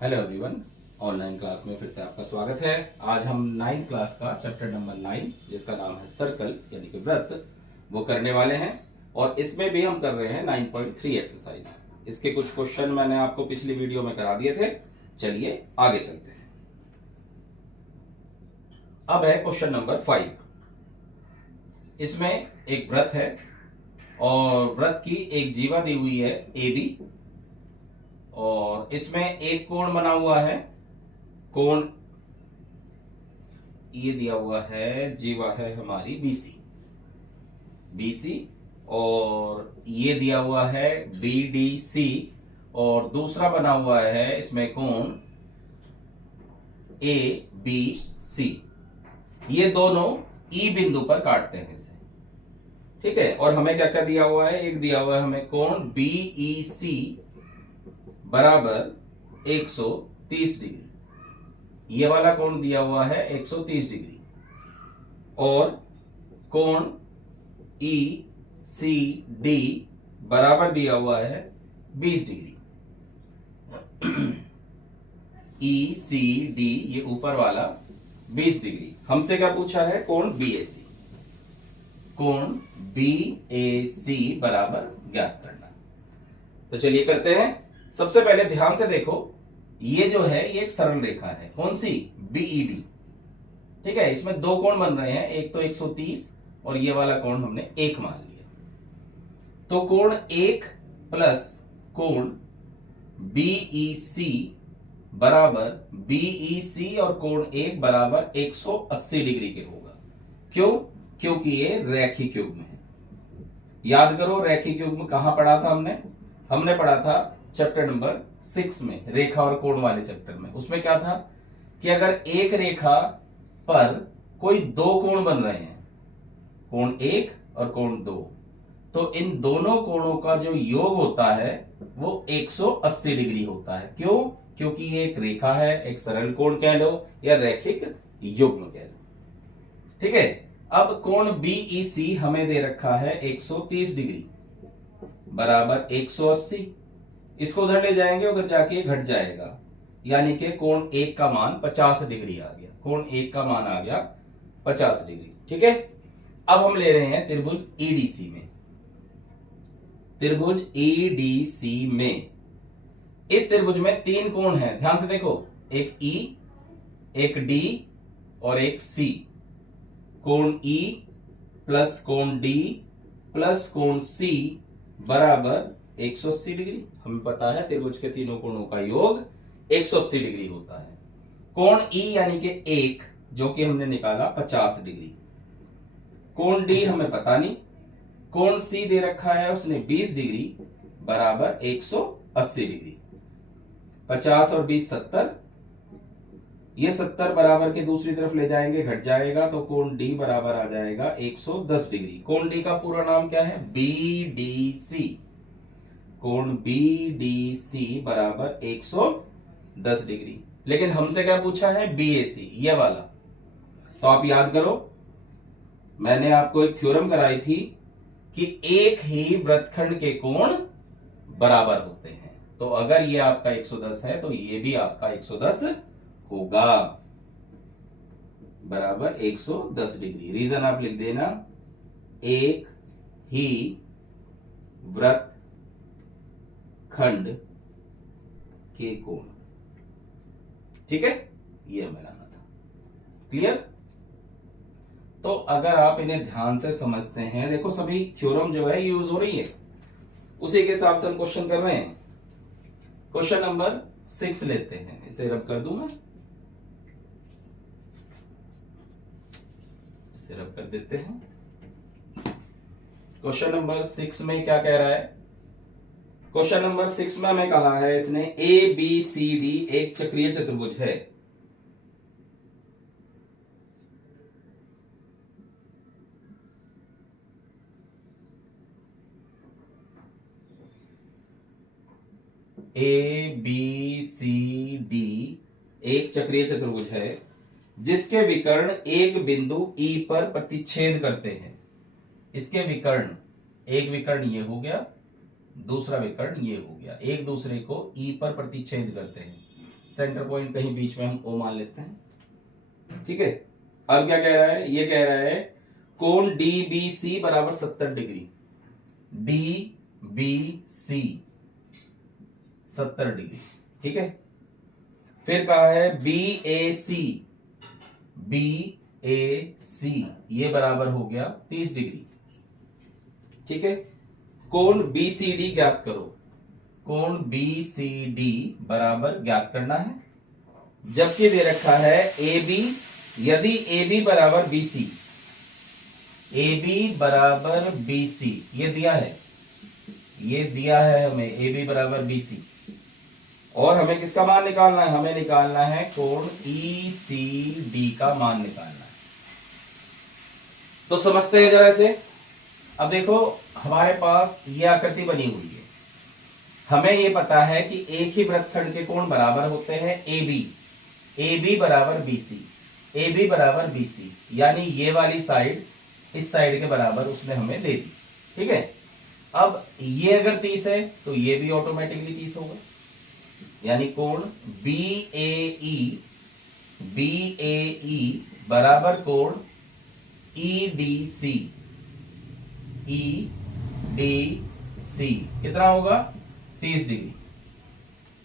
Hello everyone. Online class में फिर से आपका स्वागत है। आज हम 9th क्लास का चैप्टर नंबर 9 जिसका नाम है सर्कल यानी कि वृत्त वो करने वाले हैं। और इसमें भी हम कर रहे हैं 9.3 एक्सरसाइज। इसके कुछ क्वेश्चन मैंने आपको पिछली वीडियो में करा दिए थे। चलिए आगे चलते हैं। अब है क्वेश्चन नंबर 5। इसमें एक वृत्त है और वृत्त की एक जीवा दी हुई है ए बी, और इसमें एक कोण बना हुआ है। कोण ये दिया हुआ है, जीवा है हमारी बीसी बीसी, और ये दिया हुआ है बीडीसी, और दूसरा बना हुआ है इसमें कोण ए बी सी। ये दोनों ई बिंदु पर काटते हैं इसे, ठीक है। और हमें क्या क्या दिया हुआ है, एक दिया हुआ है हमें कोण बीई सी बराबर 130 डिग्री। ये वाला कोण दिया हुआ है 130 डिग्री, और कोण ई सी डी बराबर दिया हुआ है 20 डिग्री। ई सी डी ये ऊपर वाला 20 डिग्री। हमसे क्या पूछा है, कोण बीएसी। कोण बीएसी बराबर ज्ञात करना। तो चलिए करते हैं। सबसे पहले ध्यान से देखो, ये जो है ये एक सरल रेखा है। कौन सी, बीईडी, ठीक है। इसमें दो कोण बन रहे हैं, एक तो 130 और ये वाला कोण हमने 1 मान लिया। तो कोण 1 प्लस कोण बीईसी बराबर बीईसी और कोण 1 बराबर 180 डिग्री के होगा। क्यों? क्योंकि ये रैखिक युग्म है। याद करो, रैखिक युग्म कहां पढ़ा था हमने पढ़ा था चैप्टर नंबर 6 में, रेखा और कोण वाले चैप्टर में। उसमें क्या था कि अगर एक रेखा पर कोई दो कोण बन रहे हैं, कोण 1 और कोण 2, तो इन दोनों कोणों का जो योग होता है वो 180 डिग्री होता है। क्यों? क्योंकि ये एक रेखा है, एक सरल कोण कह लो या रैखिक युग्म कह लो, ठीक है। अब कोण बीईसी हमें दे रखा है 130 डिग्री बराबर 180। इसको उधर ले जाएंगे, उधर जाके घट जाएगा, यानी कि कोण 1 का मान 50 डिग्री आ गया। कोण 1 का मान आ गया 50 डिग्री, ठीक है। अब हम ले रहे हैं त्रिभुज ईडीसी में। त्रिभुज ईडीसी में इस त्रिभुज में 3 कोण हैं, ध्यान से देखो, एक ई, एक डी और एक सी। कोण ई प्लस कोण डी प्लस कोण सी बराबर 180 डिग्री। हमें पता है त्रिभुज के तीनों कोणों का योग 180 डिग्री होता है। कोण ई यानी कि 1, जो कि हमने निकाला 50 डिग्री। कोण डी हमें पता नहीं। कोण सी दे रखा है उसने 20 डिग्री बराबर 180 डिग्री। 50 और 20 70, ये 70 बराबर के दूसरी तरफ ले जाएंगे, घट जाएगा, तो कोण डी बराबर आ जाएगा 110 डिग्री। कोण डी का पूरा नाम क्या है, बीडीसी। कोण बीडीसी बराबर 110 डिग्री। लेकिन हमसे क्या पूछा है, बीएसी, ये वाला। तो आप याद करो, मैंने आपको एक थ्योरम कराई थी कि एक ही वृत्तखंड के कोण बराबर होते हैं। तो अगर ये आपका 110 है तो ये भी आपका 110 होगा, बराबर 110 डिग्री। रीजन आप लिख देना, एक ही वृत्त खंड के कोण, ठीक है। ये हमें लाना था। क्लियर? तो अगर आप इन्हें ध्यान से समझते हैं, देखो सभी थ्योरम जो है यूज हो रही है, उसी के हिसाब से हम क्वेश्चन कर रहे हैं। क्वेश्चन नंबर 6 लेते हैं, इसे रब कर दूं मैं, इसे रब कर देते हैं। क्वेश्चन नंबर 6 में क्या कह रहा है, क्वेश्चन नंबर 6 में हमें कहा है इसने ए बी सी डी एक चक्रीय चतुर्भुज है। ए बी सी डी एक चक्रीय चतुर्भुज है जिसके विकर्ण एक बिंदु ई पर प्रतिच्छेद करते हैं। इसके विकर्ण, एक विकर्ण ये हो गया, दूसरा विकर्ण ये हो गया, एक दूसरे को ई पर प्रतिच्छेद करते हैं। सेंटर पॉइंट कहीं बीच में हम ओ मान लेते हैं। ठीक है, अब क्या कह रहा है, ये कह रहा है कोण DBC बराबर 70 डिग्री। DBC 70 degree. ठीक है, फिर कहा है BAC ये बराबर हो गया 30 डिग्री। ठीक है, कोण BCD ज्ञात करो। कोण BCD बराबर ज्ञात करना है, जबकि दे रखा है AB, यदि AB बराबर BC, AB बराबर BC ये दिया है, ये दिया है हमें AB बराबर BC, और हमें किसका मान निकालना है, हमें निकालना है कोण ECD का मान निकालना है। तो समझते हैं जरा इसे। अब देखो हमारे पास ये आकृति बनी हुई है, हमें ये पता है कि एक ही वृत्तखंड के कोण बराबर होते हैं AB बराबर BC, AB बराबर BC, यानी ये वाली साइड इस साइड के बराबर उसने हमें दे दी। ठीक है, अब ये अगर 30 है तो ये भी ऑटोमेटिकली 30 होगा, यानी कोण BAE बराबर कोण EDC कितना होगा, 30 डिग्री।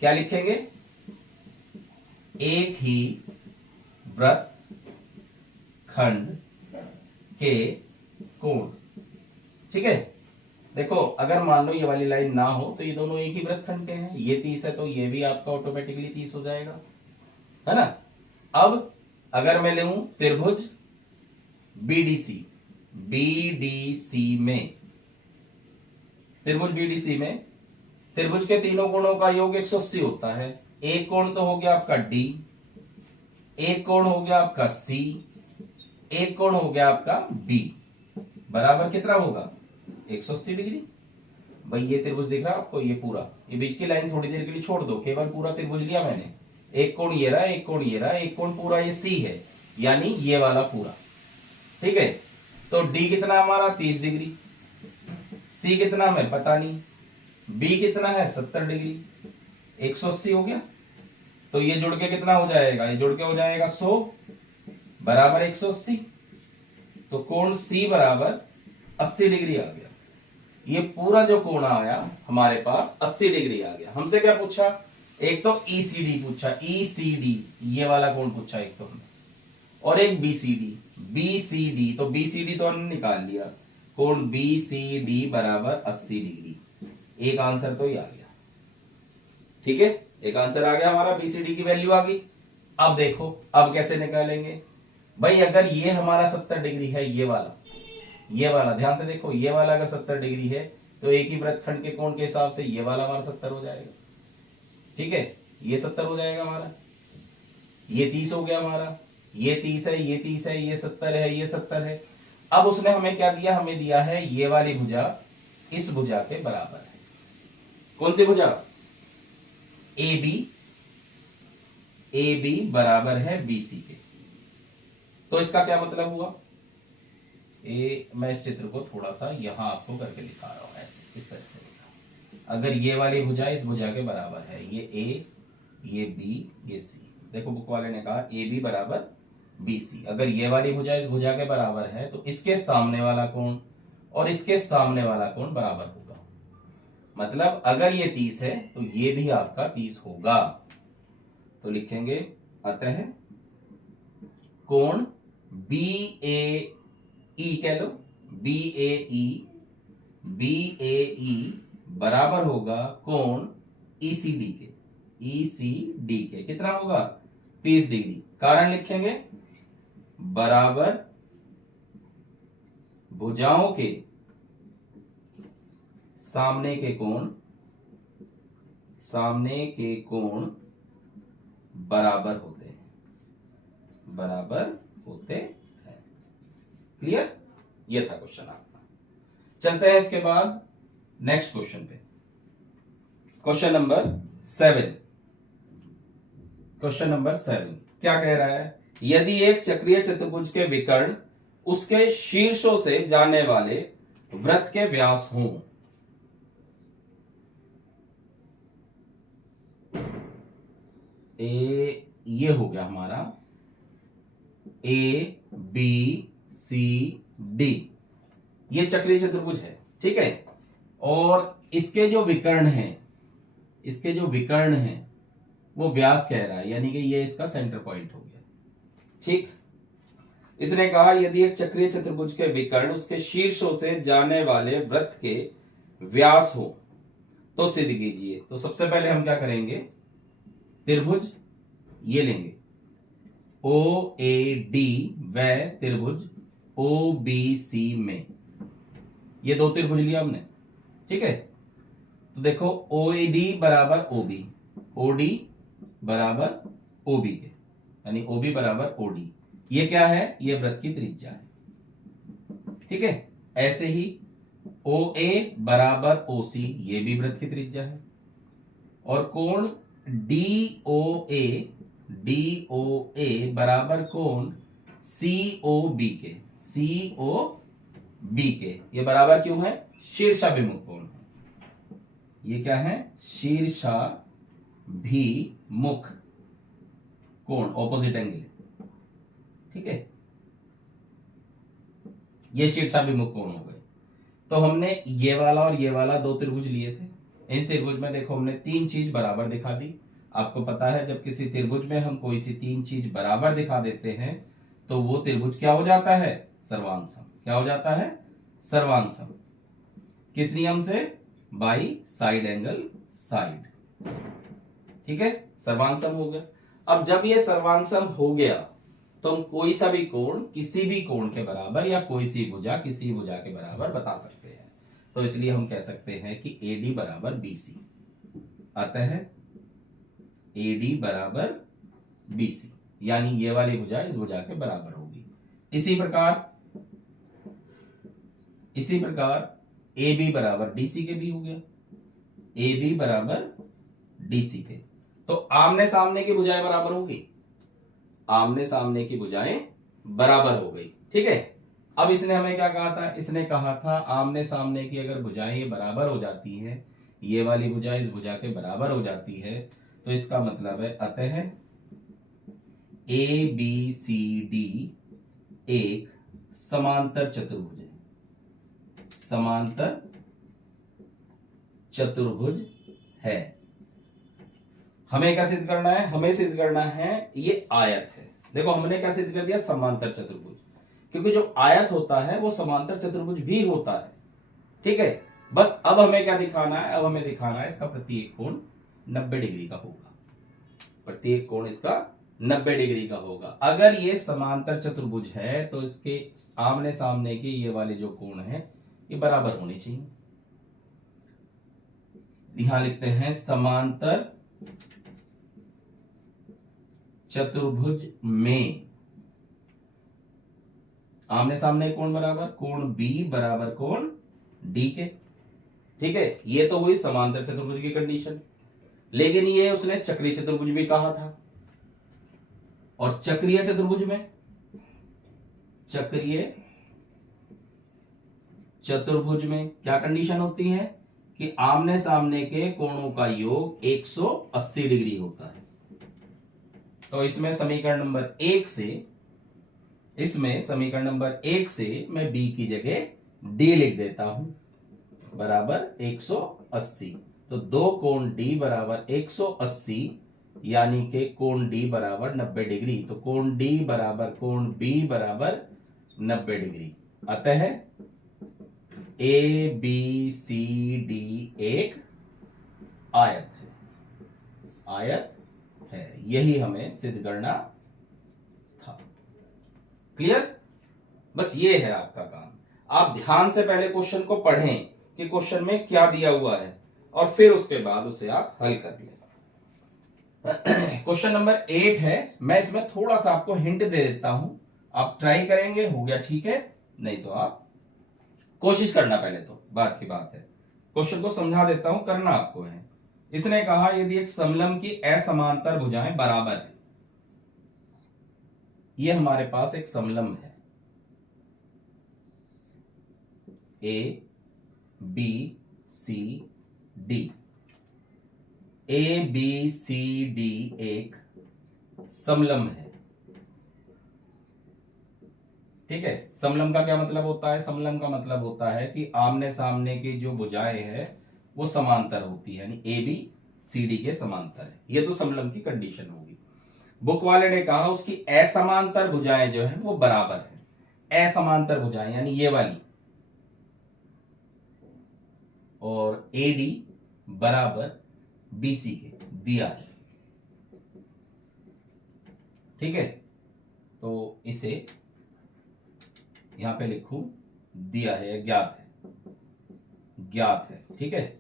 क्या लिखेंगे, एक ही वृत्तखंड के कोण। ठीक है, देखो अगर मान लो ये वाली लाइन ना हो तो ये दोनों एक ही वृत्तखंड के हैं, ये 30 है तो ये भी आपका ऑटोमेटिकली 30 हो जाएगा, है ना। अब अगर मैं लूं त्रिभुज BDC में, त्रिभुज BDC में त्रिभुज के तीनों कोणों का योग 180 होता है। एक कोण तो हो गया आपका D, एक कोण हो गया आपका C, एक कोण हो गया आपका B, बराबर कितना होगा 180 डिग्री। भाई ये त्रिभुज दिख रहा है आपको, ये पूरा, ये बीच की लाइन थोड़ी देर के लिए छोड़ दो, केवल पूरा त्रिभुज लिया मैंने। एक कोण ये रहा, एक कोण ये रहा, एक कोण पूरा ये C है, यानी ये वाला पूरा। ठीक है, तो D कितना हमारा 30 डिग्री, C कितना हमें पता नहीं, B कितना है 70 डिग्री, 180 हो गया। तो ये जुड़ के कितना हो जाएगा, ये जुड़ के हो जाएगा 100 बराबर 180, तो कोण C बराबर 80 डिग्री आ गया। ये पूरा जो कोण आया हमारे पास 80 डिग्री आ गया। हमसे क्या पूछा, एक तो ECD पूछा, ECD ये वाला कोण पूछा एक तो हमने, और एक BCD तो BCD तो हमने निकाल लिया, कोण BCD बराबर 80 डिग्री। एक आंसर तो ये आ गया। ठीक है, एक आंसर आ गया हमारा, BCD की वैल्यू आ गई। अब देखो अब कैसे निकालेंगे भाई, अगर ये हमारा 70 डिग्री है, ये वाला ध्यान से देखो, ये वाला अगर 70 डिग्री है तो एक ही वृत्तखंड के कोण के हिसाब से ये वाला हमारा 70 हो जाएगा। ठीक है, ये 70 हो जाएगा हमारा, ये 30 हो गया हमारा, ये 30 है, ये 30 है, ये 70 है, ये 70 है। अब उसने हमें क्या दिया, हमें दिया है ये वाली भुजा इस भुजा के बराबर है। कौन सी भुजा, AB बराबर है BC के। तो इसका क्या मतलब हुआ, मैं इस चित्र को थोड़ा सा यहां आपको करके दिखा रहा हूं, ऐसे इस तरह से लिखा। अगर ये वाली भुजा इस भुजा के बराबर है, ये A, ये B, ये C, देखो बुक वाले ने कहा AB बराबर BC, अगर ये वाली भुजा इस भुजा के बराबर है तो इसके सामने वाला कोण और इसके सामने वाला कोण बराबर होगा। मतलब अगर ये 30 है तो ये भी आपका 30 होगा। तो लिखेंगे अतः कोण BAE कह लो, BAE बराबर होगा कोण ECD के कितना होगा 30 डिग्री। कारण लिखेंगे बराबर भुजाओं के सामने के कोण बराबर होते हैं। क्लियर, ये था क्वेश्चन आपका। चलते हैं इसके बाद नेक्स्ट क्वेश्चन पे, क्वेश्चन नंबर 7। क्वेश्चन नंबर 7 क्या कह रहा है, यदि एक चक्रीय चतुर्भुज के विकर्ण उसके शीर्षों से जाने वाले वृत्त के व्यास हों, ये हो गया हमारा ए बी सी डी, ये चक्रीय चतुर्भुज है, ठीक है। और इसके जो विकर्ण हैं, इसके जो विकर्ण हैं वो व्यास कह रहा है, यानी कि ये इसका सेंटर पॉइंट हो गया, ठीक। इसने कहा यदि एक चक्रीय चतुर्भुज के विकर्ण उसके शीर्षों से जाने वाले वृत्त के व्यास हो तो सिद्ध कीजिए। तो सबसे पहले हम क्या करेंगे, त्रिभुज ये लेंगे ओ ए डी व त्रिभुज ओ बी सी में, ये दो त्रिभुज लिया हमने, ठीक है। तो देखो ओ ए डी बराबर ओ बी, ओ डी बराबर ओ बी के, यानी ओ बी बराबर ओ डी, ये क्या है, ये वृत्त की त्रिज्या है, ठीक है। ऐसे ही ओ ए बराबर ओ सी, ये भी वृत्त की त्रिज्या है। और कोण डी ओ ए बराबर कोण सी ओ बी के, सी ओ बी के, ये बराबर क्यों है, शीर्षाभिमुख कोण है। ये क्या है, शीर्षाभिमुख कोण, ऑपोजिट एंगल, ठीक है। ये शीर्षाभिमुख कोण हो गए। तो हमने ये वाला और ये वाला दो त्रिभुज लिए थे। इस त्रिभुज में देखो हमने तीन चीज बराबर दिखा दी। आपको पता है जब किसी त्रिभुज में हम कोई सी तीन चीज बराबर दिखा देते हैं तो वो त्रिभुज क्या हो जाता है, सर्वांगसम। क्या हो जाता है, सर्वांगसम। किस नियम से, बाई साइड एंगल साइड, ठीक है, सर्वांगसम हो गया। अब जब ये सर्वांगसम हो गया तो हम कोई सा भी कोण किसी भी कोण के बराबर या कोई सी भुजा किसी भुजा के बराबर बता सकते हैं। तो इसलिए हम कह सकते हैं कि AD बराबर BC, अतः AD बराबर BC, यानी ये वाली भुजा इस भुजा के बराबर होगी। इसी प्रकार AB बराबर DC के भी हो गया, AB बराबर DC के। तो आमने सामने की भुजाएं बराबर होगी, आमने सामने की भुजाएं बराबर हो गई, ठीक है। अब इसने हमें क्या कहा था, इसने कहा था आमने सामने की अगर भुजाएं बराबर हो जाती हैं, ये वाली भुजा इस भुजा के बराबर हो जाती है, तो इसका मतलब है अतः ABCD एक समांतर चतुर्भुज है, समांतर चतुर्भुज है। हमें क्या सिद्ध करना है, हमें सिद्ध करना है ये आयत है। देखो हमने क्या सिद्ध कर दिया, समांतर चतुर्भुज, क्योंकि जो आयत होता है वो समांतर चतुर्भुज भी होता है, ठीक है। बस अब हमें क्या दिखाना है, अब हमें दिखाना है इसका प्रत्येक कोण 90 डिग्री का होगा, प्रत्येक कोण इसका 90 डिग्री का होगा। अगर ये समांतर चतुर्भुज है तो इसके आमने सामने के ये वाले जो कोण है ये बराबर होने चाहिए। यहां लिखते हैं समांतर चतुर्भुज में आमने सामने कोण बराबर, कोण B बराबर कोण D के, ठीक है। ये तो हुई समांतर चतुर्भुज की कंडीशन। लेकिन ये उसने चक्रीय चतुर्भुज भी कहा था, और चक्रीय चतुर्भुज में, चक्रीय चतुर्भुज में क्या कंडीशन होती है कि आमने सामने के कोणों का योग 180 डिग्री होता है। तो इसमें समीकरण नंबर 1 से, इसमें समीकरण नंबर 1 से मैं B की जगह D लिख देता हूं, बराबर 180। तो दो कोण D बराबर 180, यानी कि कोण D बराबर 90 डिग्री। तो कोण D बराबर कोण B बराबर 90 डिग्री। अतः ABCD एक आयत है, आयत है। यही हमें सिद्ध करना था। क्लियर? बस ये है आपका काम। आप ध्यान से पहले क्वेश्चन को पढ़ें कि क्वेश्चन में क्या दिया हुआ है, और फिर उसके बाद उसे आप हल कर लें। क्वेश्चन नंबर 8 है। मैं इसमें थोड़ा सा आपको हिंट दे देता हूं, आप ट्राई करेंगे, हो गया ठीक है, नहीं तो आप कोशिश करना। पहले तो बात की बात है, क्वेश्चन को समझा देता हूं, करना आपको है। इसने कहा यदि एक समलंब की असमांतर भुजाएं बराबर है, ये हमारे पास एक समलंब है, A B C D, A B C D एक समलंब है। ठीक है, समलंब का क्या मतलब होता है? समलंब का मतलब होता है कि आमने सामने की जो भुजाएं है वो समांतर होती है, यानी ए बी सी डी के समांतर है। ये तो समलंब की कंडीशन होगी। बुक वाले ने कहा उसकी असमांतर भुजाएं जो है वो बराबर है। असमांतर भुजाएं यानी ये वाली और ए डी बराबर बीसी के दिया है। ठीक है, तो इसे यहां पे लिखूं, दिया है, ज्ञात है, ज्ञात है। ठीक है,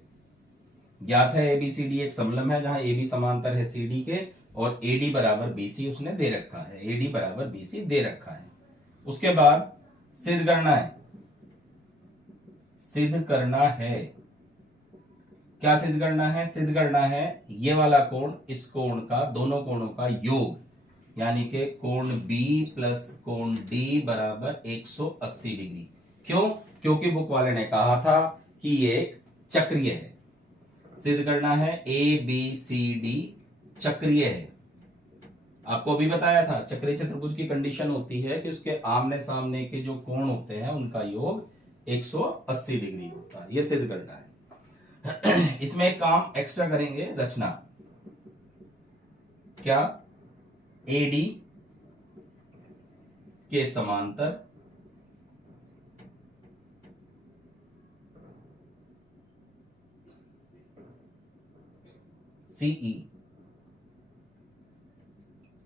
ज्ञात है एबीसीडी एक समलंब है जहां ए बी समांतर है सी डी के और एडी बराबर बीसी उसने दे रखा है, एडी बराबर बीसी दे रखा है। उसके बाद सिद्ध करना है, सिद्ध करना है। क्या सिद्ध करना है? सिद्ध करना है ये वाला कोण इस कोण का, दोनों कोणों का योग, यानी कि कोण B प्लस कोण D बराबर 180 डिग्री। क्यों? क्योंकि बुक वाले ने कहा था कि ये चक्रीय है। सिद्ध करना है ABCD चक्रीय है। आपको भी बताया था चक्रीय चतुर्भुज की कंडीशन होती है कि उसके आमने सामने के जो कोण होते हैं उनका योग 180 डिग्री होता है। ये सिद्ध करना है। इसमें एक काम एक्स्ट्रा करेंगे, रचना। क्या? AD के समांतर CE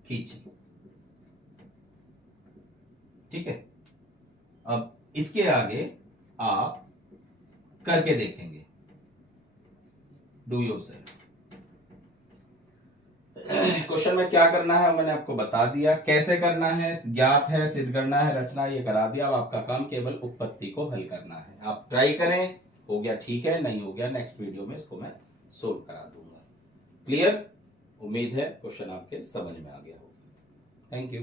खींची। ठीक है, अब इसके आगे आप करके देखेंगे, डू योरसेल्फ। क्वेश्चन में क्या करना है मैंने आपको बता दिया, कैसे करना है ज्ञात है, सिद्ध करना है, रचना ये करा दिया। अब आपका काम केवल उत्पत्ति को हल करना है। आप ट्राई करें, हो गया ठीक है, नहीं हो गया नेक्स्ट वीडियो में इसको मैं सोल्व करा दूंगा। क्लियर? उम्मीद है क्वेश्चन आपके समझ में आ गया होगा। Thank you.